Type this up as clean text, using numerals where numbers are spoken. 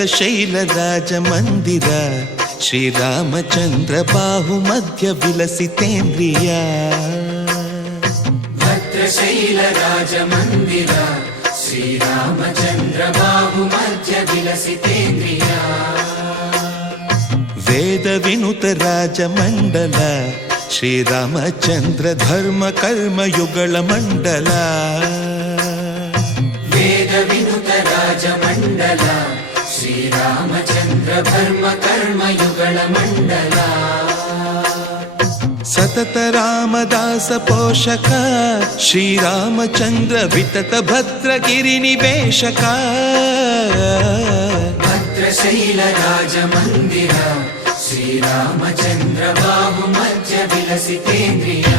ಭದ್ರಶೈಲ ರಾಜ ಮಂದಿರ ಶ್ರೀರಾಮಚಂದ್ರ ಬಾಹು ಮಧ್ಯ ವಿಲಸಿತೇಂದ್ರಿಯ ಭದ್ರಶೈಲ ರಾಜ ಮಂದಿರ ಶ್ರೀರಾಮಚಂದ್ರ ಬಾಹು ಮಧ್ಯ ವಿಲಸಿತೇಂದ್ರಿಯ ವೇದ ವಿನುತ ರಾಜ ಮಂಡಲ ಶ್ರೀರಾಮಚಂದ್ರ ಧರ್ಮ ಕರ್ಮ ಯುಗಳ ಮಂಡಲ ವೇದ ವಿನುತ ರಾಜ ಮಂಡಲ ಶ್ರೀರಾಮಚಂದ್ರ ಧರ್ಮ ಕರ್ಮ ಯುಗಳ ಮಂಡಲ ಸತತ ರಾಮದಾಸ ಪೋಷಕ ಶ್ರೀರಾಮಚಂದ್ರ ವಿತತ ಭದ್ರಗಿರಿ ನಿವೇಶಕ ಭದ್ರಶೈಲ ರಾಜ ಮಂದಿರ ಶ್ರೀರಾಮಚಂದ್ರ ಬಾಹು ಮಧ್ಯ ವಿಲಸಿತೇಂದ್ರಿಯ